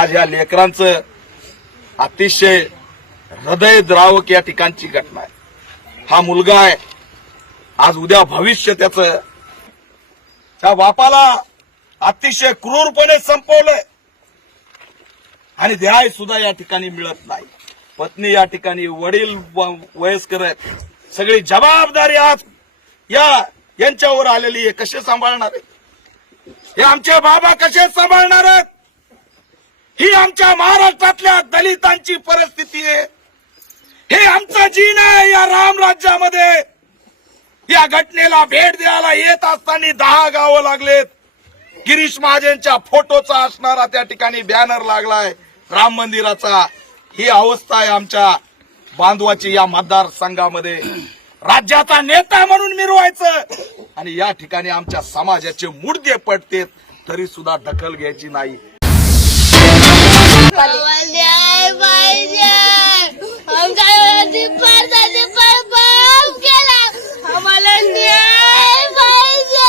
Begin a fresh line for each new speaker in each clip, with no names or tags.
आज या लेकरांचं अतिशय हृदय द्रावक या ठिकाणची घटना आहे. हा मुलगा आहे. आज उद्या भविष्य त्याच. त्या बापाला अतिशय क्रूरपणे संपवलंय. आणि न्याय सुद्धा या ठिकाणी मिळत नाही. पत्नी या ठिकाणी वडील वयस्कर आहेत. सगळी जबाबदारी आज या यांच्यावर आलेली आहे. कसे सांभाळणार आहे हे आमचे बाबा कसे सांभाळणार आहेत? ही आमच्या महाराष्ट्रातल्या दलितांची परिस्थिती आहे. हे आमचं जीन आहे या रामराज्यामध्ये या घटनेला भेट द्यायला येत असताना दहा गावं लागलेत. गिरीश महाजनच्या फोटोचा असणारा त्या ठिकाणी बॅनर लागलाय राम मंदिराचा. ही अवस्था आहे आमच्या बांधवाची या मतदारसंघामध्ये. राज्याचा नेता म्हणून मिरवायचं. आणि या ठिकाणी आमच्या समाजाचे मुडदे पडतेत तरी सुद्धा दखल घ्यायची नाही.
न्याय पाहिजे आमच्या पडदा पाप केला आम्हाला न्याय पाहिजे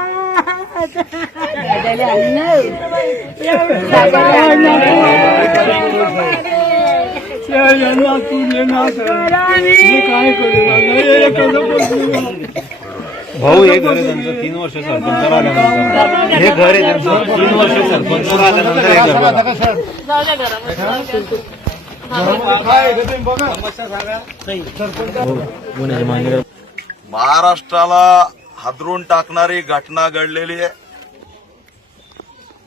भाऊ हे घर आहे त्यांचं. तीन वर्ष सरपंच राहिल्यानंतर. हे घर आहे त्यांचं. तीन वर्ष सरपंच राहिल्यानंतर हे घर बघा.
महाराष्ट्राला हादरून टाकणारी घटना घडलेली आहे.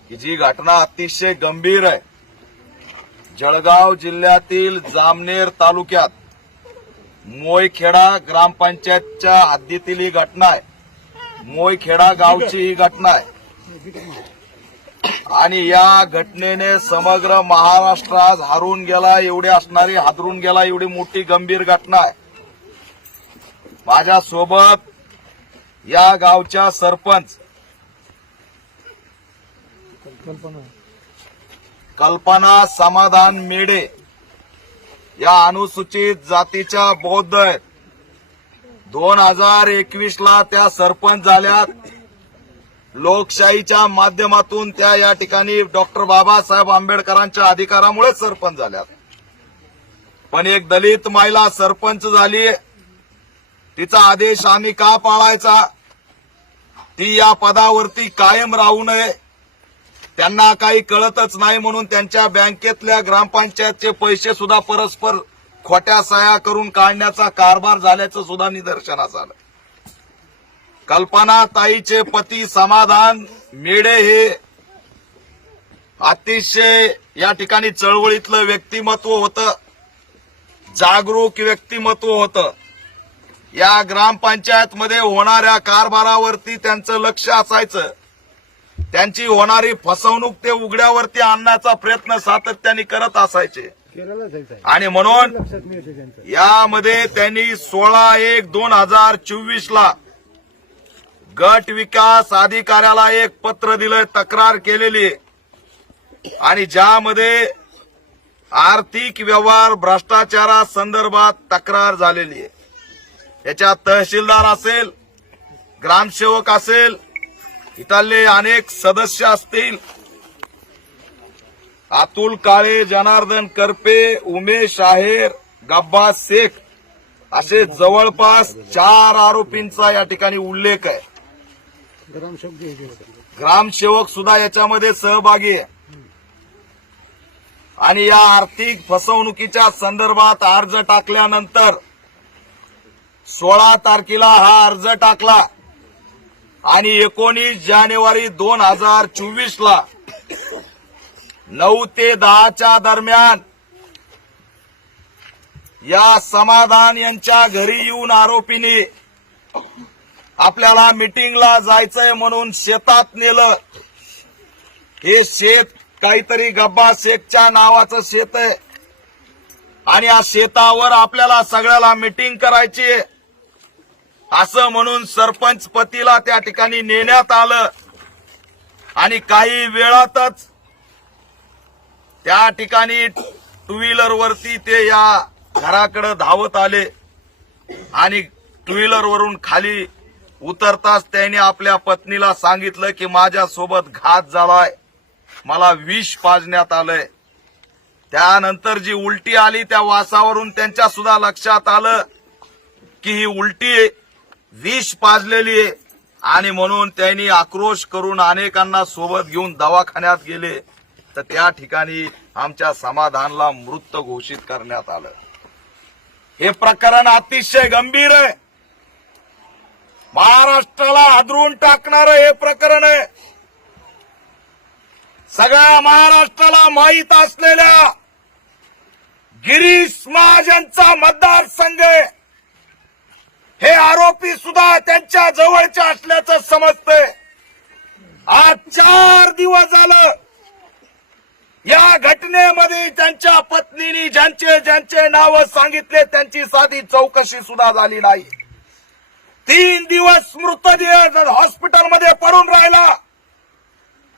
की जी घटना अतिशय गंभीर आहे. जळगाव जिल्ह्यातील जामनेर तालुक्यात मोयखेडा ग्रामपंचायतच्या हद्दीतील ही घटना आहे. मोयखेडा गावची ही घटना आहे. आणि या घटनेने समग्र महाराष्ट्र आज हारून गेला एवढी असणारी हादरून गेला एवढी मोठी गंभीर घटना आहे. माझ्यासोबत या गावच्या सरपंच. कल्पना समाधान मेडे या अनुसूचित जातीच्या बौद्ध आहेत. दोन हजार एकवीस ला त्या सरपंच झाल्यात. लोकशाहीच्या माध्यमातून त्या या ठिकाणी डॉक्टर बाबासाहेब आंबेडकरांच्या अधिकारामुळेच सरपंच झाल्यात. पण एक दलित महिला सरपंच झाली. तिचा आदेश आम्ही का पाळायचा? ती या पदावरती कायम राहू नये. त्यांना काही कळतच नाही म्हणून त्यांच्या बँकेतल्या ग्रामपंचायतचे पैसे सुद्धा परस्पर खोट्या सह्या करून काढण्याचा कारभार झाल्याचं सुद्धा निदर्शनास आलं. कल्पना ताईचे पती समाधान मेडे हे अतिशय या ठिकाणी चळवळीतलं व्यक्तिमत्व होतं. जागरूक व्यक्तिमत्व होतं. या ग्रामपंचायत मध्ये होणाऱ्या कारभारावरती त्यांचं लक्ष असायचं. त्यांची होणारी फसवणूक ते उघड्यावरती आणण्याचा प्रयत्न सातत्याने करत असायचे. आणि म्हणून यामध्ये त्यांनी सोळा एक दोन हजार चोवीस ला गट विकास अधिकाऱ्याला एक पत्र दिलंय तक्रार केलेली. आणि ज्यामध्ये आर्थिक व्यवहार भ्रष्टाचारासंदर्भात तक्रार झालेली आहे. याच्यात तहसीलदार असेल ग्रामसेवक असेल इथले अनेक सदस्य असतील. अतुल काळे जनार्दन करपे उमेश आहेर गब्बा शेख असे जवळपास चार आरोपींचा या ठिकाणी उल्लेख आहे. ग्रामसेवक सुद्धा याच्यामध्ये सहभागी आहे. आणि या आर्थिक फसवणुकीच्या संदर्भात अर्ज टाकल्यानंतर सोळा तारखेला हा अर्ज टाकला. आणि एकोणीस जानेवारी दोन हजार चोवीस ला नऊ ते दहाच्या दरम्यान या समाधान यांच्या घरी येऊन आरोपींनी आपल्याला मिटिंगला जायचंय म्हणून शेतात नेलं. हे शेत काहीतरी गब्बा शेखच्या नावाचं शेत आहे. आणि या शेतावर आपल्याला सगळ्याला मिटिंग करायची आहे. असं म्हणून सरपंच पतीला त्या ठिकाणी नेण्यात आलं. आणि काही वेळातच त्या ठिकाणी टू व्हीलर वरती ते या घराकडे धावत आले. आणि टू व्हीलर वरून खाली उतरताच त्यांनी आपल्या पत्नीला सांगितलं की माझ्या सोबत घात झालाय. मला विष पाजण्यात आलंय. त्यानंतर जी उलटी आली त्या वासावरून त्यांच्या सुद्धा लक्षात आलं की ही उलटी विष पाजलेली आहे. आणि म्हणून त्यांनी आक्रोश करून अनेकांना सोबत घेऊन दवाखान्यात गेले. तर त्या ठिकाणी आमच्या समाधानला मृत घोषित करण्यात आलं. हे प्रकरण अतिशय गंभीर आहे. महाराष्ट्राला हादरून टाकणारं हे प्रकरण आहे. सगळ्या महाराष्ट्राला माहीत असलेल्या गिरीश महाजनचा मतदारसंघ आहे. हे आरोपी सुद्धा त्यांच्या जवळचे असल्याचं समजतंय. आज चार दिवस झालं. या घटनेमध्ये त्यांच्या पत्नीने ज्यांचे ज्यांचे नाव सांगितले त्यांची साधी चौकशी सुद्धा झाली नाही. तीन दिवस मृतदेह हॉस्पिटलमध्ये पडून राहिला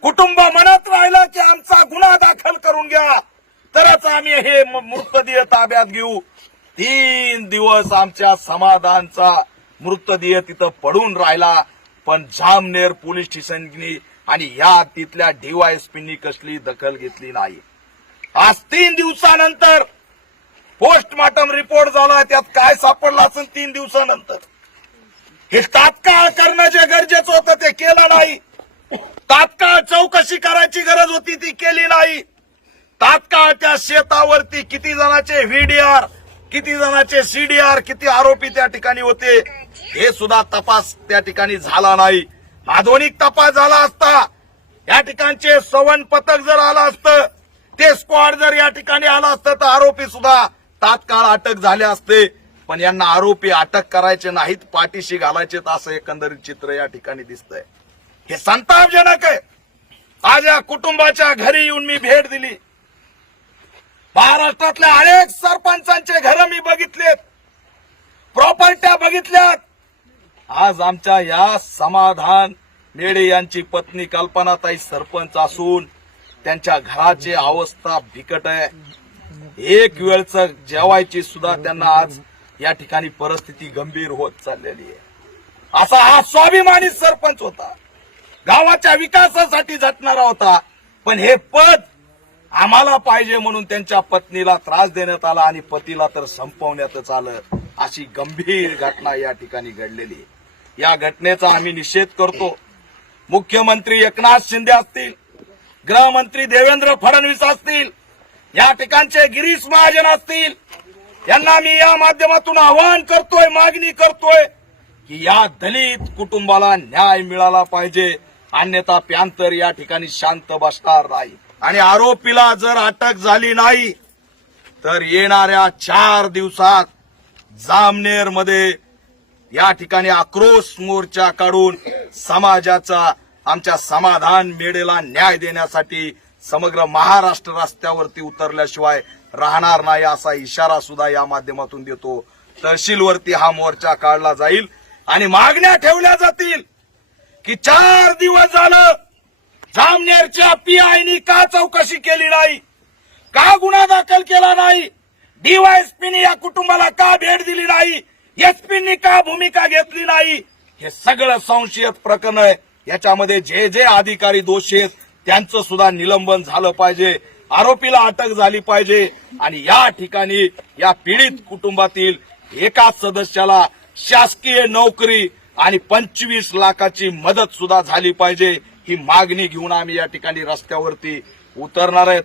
कुटुंब म्हणत राहिलं की आमचा गुन्हा दाखल करून घ्या तरच आम्ही हे मृतदेह ताब्यात घेऊ. तीन दिवस आमच्या समाधानचा मृतदेह तिथं पडून राहिला. पण जामनेर पोलीस स्टेशननी आणि या तिथल्या डीवायएसपींनी कसली दखल घेतली नाही. आज तीन दिवसानंतर पोस्टमार्टम रिपोर्ट झाला त्यात काय सापडलं असेल तीन दिवसानंतर? हे तात्काळ करणं जे गरजेचं होतं ते केलं नाही. तात्काळ चौकशी करायची गरज होती ती केली नाही. तात्काळ त्या शेतावरती किती जणांचे व्हीडीआर किती जणांचे सीडीआर किती आरोपी त्या ठिकाणी होते हे सुद्धा तपास त्या ठिकाणी झाला नाही. आधुनिक तपास झाला असता. या ठिकाणचे सवन पथक जर आलं असतं ते स्क्वॉड जर या ठिकाणी आलं असतं तर आरोपी सुद्धा तात्काळ अटक झाले असते. पण यांना आरोपी अटक करायचे नाहीत पाठीशी घालायचे असं एकंदरीत चित्र या ठिकाणी दिसतंय. हे संतापजनक आहे. आज या कुटुंबाच्या घरी येऊन मी भेट दिली. महाराष्ट्रातल्या अनेक सरपंचांचे घर मी बघितलेत. प्रॉपर्ट्या बघितल्यात. आज आमच्या या समाधान मेडे यांची पत्नी कल्पनाताई सरपंच असून त्यांच्या घराची अवस्था बिकट आहे. एक वेळच जेवायची सुद्धा त्यांना आज या ठिकाणी परिस्थिती गंभीर होत चाललेली आहे. असा हा स्वाभिमानी सरपंच होता. गावाच्या विकासासाठी झटणारा होता. पण हे पद आम्हाला पाहिजे म्हणून त्यांच्या पत्नीला त्रास देण्यात आला आणि पतीला तर संपवण्यातच आलं. अशी गंभीर घटना या ठिकाणी घडलेली आहे. या घटनेचा आम्ही निषेध करतो. मुख्यमंत्री एकनाथ शिंदे असतील गृहमंत्री देवेंद्र फडणवीस असतील या ठिकाणचे गिरीश महाजन असतील यांना मी या माध्यमातून आवाहन करतोय मागणी करतोय की या दलित कुटुंबाला न्याय मिळाला पाहिजे. अन्यथा प्यांतर या ठिकाणी शांत बसणार नाही. आणि आरोपीला जर अटक झाली नाही तर येणाऱ्या चार दिवसात जामनेरमध्ये या ठिकाणी आक्रोश मोर्चा काढून समाजाचा आमच्या समाधान मेळेला न्याय देण्यासाठी समग्र महाराष्ट्र रस्त्यावरती उतरल्याशिवाय राहणार नाही असा इशारा सुद्धा या माध्यमातून देतो. तहसीलवरती हा मोर्चा काढला जाईल आणि मागण्या ठेवल्या जातील की चार दिवस झालं जामनेरच्या पीआयनी का चौकशी केली नाही? का गुन्हा दाखल केला नाही? डीवायएसपीनी या कुटुंबाला का भेट दिली नाही? एसपीनी का भूमिका घेतली नाही? हे सगळं संशयित प्रकरण आहे. याच्यामध्ये जे जे अधिकारी दोषी आहेत त्यांचं सुद्धा निलंबन झालं पाहिजे. आरोपीला अटक झाली पाहिजे. आणि या ठिकाणी या पीडित कुटुंबातील एकाच सदस्याला शासकीय नोकरी आणि पंचवीस लाखाची मदत सुद्धा झाली पाहिजे. ही मागणी घेऊन आम्ही या ठिकाणी रस्त्यावरती उतरणार आहेत.